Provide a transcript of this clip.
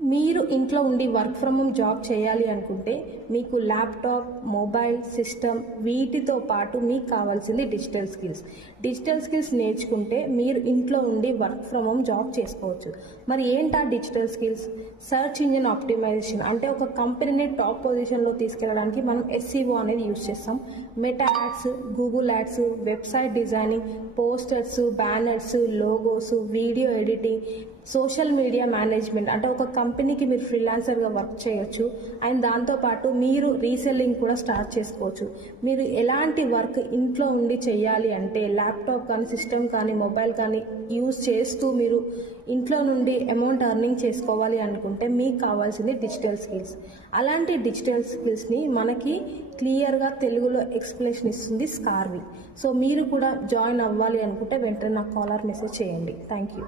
మీరు ఇంట్లో ఉండి వర్క్ ఫ్రమ్ హోమ్ జాబ్ చేయాలి అనుకుంటే మీకు ల్యాప్టాప్, మొబైల్, సిస్టమ్ వీటితో పాటు మీకు కావాల్సింది డిజిటల్ స్కిల్స్. డిజిటల్ స్కిల్స్ నేర్చుకుంటే మీరు ఇంట్లో ఉండి వర్క్ ఫ్రమ్ హోమ్ జాబ్ చేసుకోవచ్చు. మరి ఏంటా digital skills? Search engine optimisation అంటే ఒక కంపెనీని టాప్ పొజిషన్లో తీసుకెళ్ళడానికి మనం SEO అనేది యూజ్ చేస్తాం. Meta ads, Google ads, website designing, posters, banners, logos, video editing, social media management అంటే ఒక కంపెనీకి మీరు ఫ్రీలాన్సర్గా వర్క్ చేయొచ్చు. అండ్ దాంతోపాటు మీరు రీసెల్లింగ్ కూడా స్టార్ట్ చేసుకోవచ్చు. మీరు ఎలాంటి వర్క్ ఇంట్లో ఉండి చేయాలి అంటే ల్యాప్టాప్ కానీ, సిస్టమ్ కానీ, మొబైల్ కానీ యూజ్ చేస్తూ మీరు ఇంట్లో నుండి అమౌంట్ ఎర్నింగ్ చేసుకోవాలి అనుకుంటే మీకు కావాల్సింది డిజిటల్ స్కిల్స్. అలాంటి డిజిటల్ స్కిల్స్ని మనకి క్లియర్గా తెలుగులో ఎక్స్ప్లెనేషన్ ఇస్తుంది స్కార్వి. సో మీరు కూడా జాయిన్ అవ్వాలి అనుకుంటే వెంటనే నాకు కాల్ ఆర్ మెసేజ్ చేయండి. Thank you.